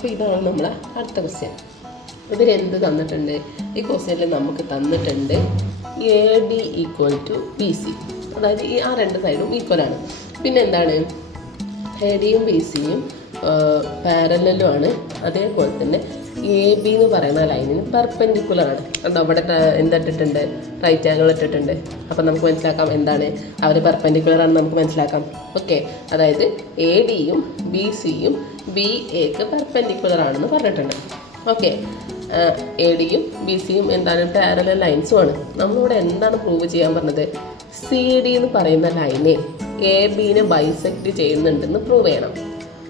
അപ്പോൾ ഇതാണ് നമ്മളെ അടുത്ത ക്വസ്റ്റ്യൻ. ഇവരെന്ത് തന്നിട്ടുണ്ട്? ഈ ക്വസ്റ്റ്യനിൽ നമുക്ക് തന്നിട്ടുണ്ട് AD = BC, അതായത് ഈ ആ രണ്ട് സൈഡും ഈക്വലാണ്. പിന്നെ എന്താണ്, ADയും BCയും പാരലലും ആണ്. അതേപോലെ തന്നെ AB എന്ന് പറയുന്ന ലൈനിന് പെർപെൻഡിക്കുലറാണ്. അത് അവിടെ എന്തിട്ടിട്ടുണ്ട്? റൈറ്റ് ആംഗിൾ ഇട്ടിട്ടുണ്ട്. അപ്പം നമുക്ക് മനസ്സിലാക്കാം എന്താണ് അവർ പെർപെൻഡിക്കുലറാണെന്ന് നമുക്ക് മനസ്സിലാക്കാം. ഓക്കെ, അതായത് ADയും BCയും BAക്ക് പെർപെൻഡിക്കുലറാണെന്ന് പറഞ്ഞിട്ടുണ്ട്. ഓക്കെ, ADയും BCയും എന്താണ്? പാരലൽ ലൈൻസുമാണ്. നമ്മളിവിടെ എന്താണ് പ്രൂവ് ചെയ്യാൻ പറഞ്ഞത്? CD എന്ന് പറയുന്ന ലൈന് ABനെ ബൈസെക്റ്റ് ചെയ്യുന്നുണ്ടെന്ന് പ്രൂവ് ചെയ്യണം.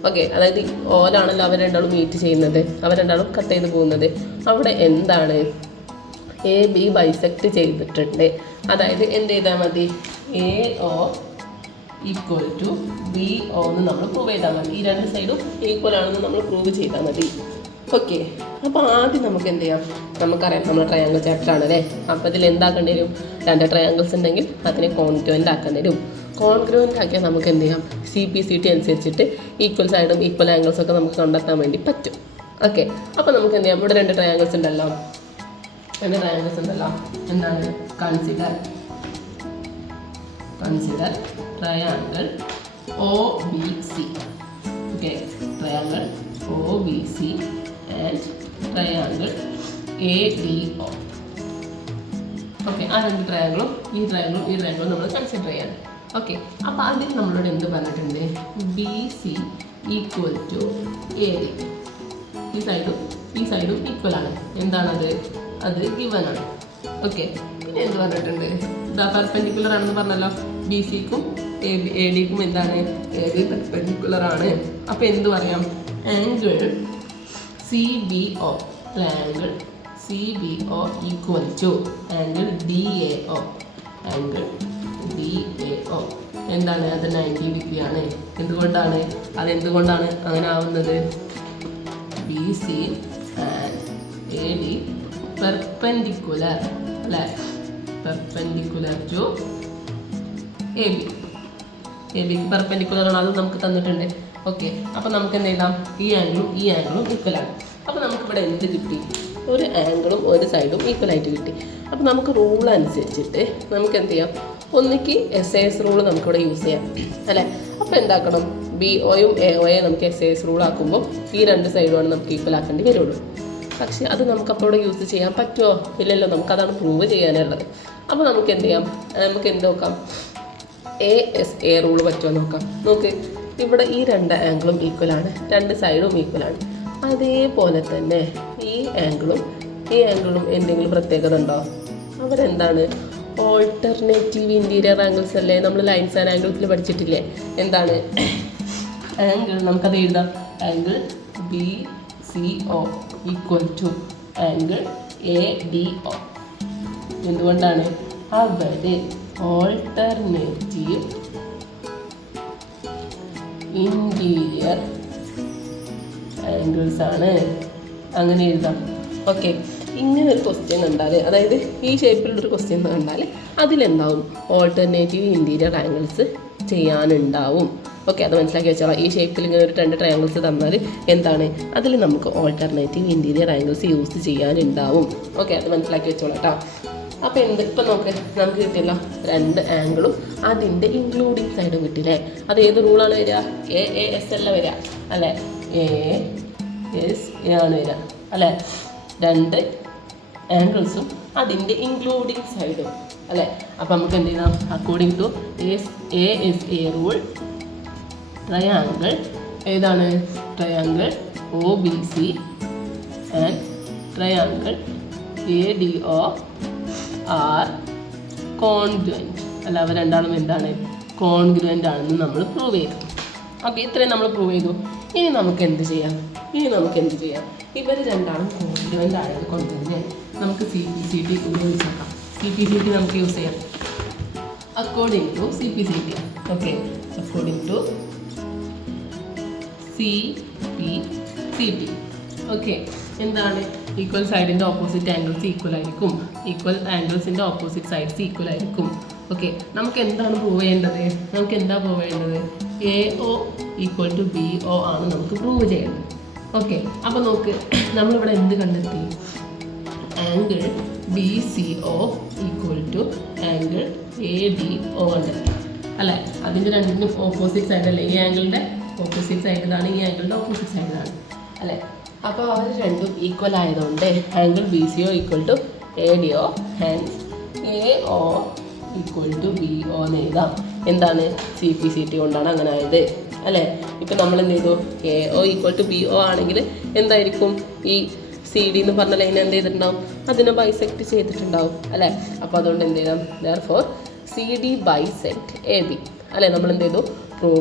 ഓക്കെ, അതായത് ഓലാണല്ലോ അവർ രണ്ടാളും മീറ്റ് ചെയ്യുന്നത്, അവർ രണ്ടാളും കട്ട് ചെയ്ത് പോകുന്നത്. അവിടെ എന്താണ്? AB ബൈസെക്റ്റ് ചെയ്തിട്ടുണ്ട്. അതായത് എന്ത് ചെയ്താൽ മതി? AO = BO എന്ന് നമ്മൾ പ്രൂവ് ചെയ്താൽ മതി. ഈ രണ്ട് സൈഡും ഈക്വൽ ആണെന്ന് നമ്മൾ പ്രൂവ് ചെയ്താൽ മതി. ഓക്കെ, അപ്പോൾ ആദ്യം നമുക്ക് എന്ത് ചെയ്യാം? നമുക്കറിയാം നമ്മൾ ട്രയാങ്കിൾ ചാപ്റ്റർ ആണല്ലേ. അപ്പോൾ ഇതിൽ എന്താക്കേണ്ടി വരും? രണ്ട് ട്രയാങ്കിൾസ് ഉണ്ടെങ്കിൽ അതിനെ കോൺഗ്രുവൻ്റ് ആക്കേണ്ടി വരും. കോൺഗ്രുവൻ്റ് ആക്കിയാൽ നമുക്ക് എന്ത് ചെയ്യാം? CP/CT അനുസരിച്ചിട്ട് ഈക്വൽ സൈഡും ഈക്വൽ ആംഗിൾസും ഒക്കെ നമുക്ക് കണ്ടെത്താൻ വേണ്ടി പറ്റും. ഓക്കെ, അപ്പോൾ നമുക്ക് എന്ത് ചെയ്യാം? ഇവിടെ രണ്ട് ട്രയാങ്കിൾസ് ഉണ്ടല്ലോ. എന്താണ്? Consider triangle OBC. Okay, triangle OBC and triangle ADO. Okay, ആ രണ്ട് ട്രയാങ്കിളും ഈ ട്രയാങ്കിളും നമ്മൾ കൺസിഡർ ചെയ്യാണ്. ഓക്കെ, അപ്പോൾ അതിൽ നമ്മളോട് എന്ത് പറഞ്ഞിട്ടുണ്ട്? BC = AD. ഈ സൈഡും ഈക്വലാണ്. എന്താണത്? അത് ഗിവൻ ആണ്. ഓക്കെ, പിന്നെ എന്ത് പറഞ്ഞിട്ടുണ്ട്? ഇതാ പെർപെൻഡിക്കുലർ ആണെന്ന് പറഞ്ഞല്ലോ. BCക്കും ADക്കും എന്താണ്? AD പെർപെൻഡിക്കുലർ ആണ്. അപ്പോൾ എന്ത് പറയാം? Angle CBO, triangle CBO = angle DAO. എന്താണ്? അത് 90 ഡിഗ്രി ആണ്. അതെന്തുകൊണ്ടാണ് അങ്ങനെ ആവുന്നത്? BC and AD പെർപെൻഡിക്കുലർ അല്ലേ? പെർപെൻഡിക്കുലർ ടു ABക്ക് പെർപെൻഡിക്കുലർ ആണ്. അത് നമുക്ക് തന്നിട്ടുണ്ട്. ഓക്കെ, അപ്പോൾ നമുക്ക് എന്ത് ചെയ്താം? ഈ ആംഗിളും ഈക്വലാണ്. അപ്പോൾ നമുക്കിവിടെ എന്ത് കിട്ടി? ഒരു ആംഗിളും ഒരു സൈഡും ഈക്വലായിട്ട് കിട്ടി. അപ്പോൾ നമുക്ക് റൂൾ അനുസരിച്ചിട്ട് നമുക്ക് എന്ത് ചെയ്യാം? ഒന്നിക്ക് SAS റൂൾ നമുക്കിവിടെ യൂസ് ചെയ്യാം അല്ലേ. അപ്പോൾ എന്താക്കണം? BOയും AOയും നമുക്ക് SAS റൂൾ ആക്കുമ്പോൾ ഈ രണ്ട് സൈഡുമാണ് നമുക്ക് ഈക്വൽ ആക്കേണ്ടി വരുള്ളൂ. പക്ഷേ അത് നമുക്കപ്പോൾ യൂസ് ചെയ്യാൻ പറ്റുമോ? ഇല്ലല്ലോ, നമുക്കതാണ് പ്രൂവ് ചെയ്യാനുള്ളത്. അപ്പോൾ നമുക്ക് എന്ത് ചെയ്യാം? നമുക്ക് എന്ത് നോക്കാം? ASA റൂൾ പറ്റുമോ നോക്കാം. നോക്ക്, ഇവിടെ ഈ രണ്ട് ആംഗിളും ഈക്വലാണ്, രണ്ട് സൈഡും ഈക്വലാണ്. അതേപോലെ തന്നെ ഈ ആംഗിളും എന്തെങ്കിലും പ്രത്യേകത ഉണ്ടോ? അവരെന്താണ്? ഓൾട്ടർനേറ്റീവ് ഇൻറ്റീരിയർ ആംഗിൾസ് അല്ലേ? നമ്മൾ ലൈൻസ് ആൻഡ് ആംഗിൾസിൽ പഠിച്ചിട്ടില്ലേ? എന്താണ് ആംഗിൾ? നമുക്കത് എഴുതാം. Angle BCO = angle ADO. എന്തുകൊണ്ടാണ്? അവിടെ ഓൾട്ടർനേറ്റീവ് ഇൻറ്റീരിയർ ആംഗിൾസ് ആണ്. അങ്ങനെ എഴുതാം. ഓക്കെ, ഇങ്ങനെ ഒരു ക്വസ്റ്റ്യൻ കണ്ടാൽ, അതായത് ഈ ഷേപ്പിലുള്ളൊരു ക്വസ്റ്റ്യൻ കണ്ടാൽ അതിലെന്താവും? ഓൾട്ടർനേറ്റീവ് ഇൻറ്റീരിയർ ആംഗിൾസ് ചെയ്യാനുണ്ടാവും. ഓക്കെ, അത് മനസ്സിലാക്കി വെച്ചോളാം. ഈ ഷേപ്പിൽ ഇങ്ങനെ ഒരു രണ്ട് ട്രയാങ്കിൾസ് തന്നാൽ എന്താണ്? അതിൽ നമുക്ക് ഓൾട്ടർനേറ്റീവ് ഇൻറ്റീരിയർ ആംഗിൾസ് യൂസ് ചെയ്യാനുണ്ടാവും. ഓക്കെ, അത് മനസ്സിലാക്കി വെച്ചോളാം കേട്ടോ. അപ്പോൾ ഇപ്പം നമുക്ക് കിട്ടിയല്ലോ രണ്ട് ആംഗിളും അതിൻ്റെ ഇൻക്ലൂഡിങ് സൈഡും കിട്ടില്ലേ. അത് ഏത് റൂളാണ് വരിക? AAS അല്ല വരിക അല്ലേ? ASA ആണ് വരിക അല്ലേ? രണ്ട് ആംഗിൾസും അതിൻ്റെ ഇൻക്ലൂഡിങ് സൈഡും അല്ലേ? അപ്പോൾ നമുക്ക് എന്ത് ചെയ്യാം? According to ASA rule triangle ഏതാണ്? Triangle OBC and triangle ADO are congruent അല്ല. അവർ രണ്ടാളും എന്താണ്? കോൺഗ്രുവൻ്റ് ആണെന്ന് നമ്മൾ പ്രൂവ് ചെയ്തു. ഓക്കെ, ഇത്രയും നമ്മൾ പ്രൂവ് ചെയ്തു. ഇനി നമുക്ക് എന്ത് ചെയ്യാം? ഇവർ രണ്ടാളും കോൺഗ്രുവൻ്റ് ആയത് കൊണ്ട് തന്നെ നമുക്ക് CP/CT ഉപയോഗിച്ചേക്കാം. CP/CT നമുക്ക് യൂസ് ചെയ്യാം according to CP/CT. Okay, according to CP/CT. Okay, എന്താണ്? ഈക്വൽ സൈഡിൻ്റെ ഓപ്പോസിറ്റ് ആംഗിൾസ് ഈക്വൽ ആയിരിക്കും, ഈക്വൽ ആംഗിൾസിൻ്റെ ഓപ്പോസിറ്റ് സൈഡ്സ് ഈക്വൽ ആയിരിക്കും. ഓക്കെ, നമുക്ക് എന്താണ് പ്രൂവ് ചെയ്യേണ്ടത്? AO = BO ആണ് നമുക്ക് പ്രൂവ് ചെയ്യേണ്ടത്. ഓക്കെ, അപ്പോൾ നോക്ക്, നമ്മളിവിടെ എന്ത് കണ്ടെത്തി? Angle B C O equal to angle A D O കണ്ടെത്തി അല്ലേ? അതിൻ്റെ രണ്ടിനും ഓപ്പോസിറ്റ് സൈഡല്ലേ? ഈ ആംഗിളിൻ്റെ ഓപ്പോസിറ്റ് സൈഡ് ഇതാണ്, ഈ ആംഗിളിൻ്റെ ഓപ്പോസിറ്റ് സൈഡ് ഇതാണ് അല്ലേ? അപ്പോൾ അവർ രണ്ടും ഈക്വൽ ആയതുകൊണ്ട് angle B C O equal to A D O, hence A O equal to B O എന്ന് എഴുതാം. എന്താണ്? സി പി സി ടി കൊണ്ടാണ് അങ്ങനെ ആയത് അല്ലേ? ഇപ്പം നമ്മൾ എന്ത് ചെയ്തു? A O equal to B O ആണെങ്കിൽ എന്തായിരിക്കും? ഈ സി ഡി എന്ന് പറഞ്ഞ ലൈൻ എന്ത് ചെയ്തിട്ടുണ്ടാവും? അതിനെ ബൈസെക്ട് ചെയ്തിട്ടുണ്ടാവും അല്ലേ? അപ്പോൾ അതുകൊണ്ട് എന്ത് ചെയ്യാം? Therefore C D bisect A B അല്ലേ? നമ്മൾ എന്ത് ചെയ്തു? പ്രൂവ്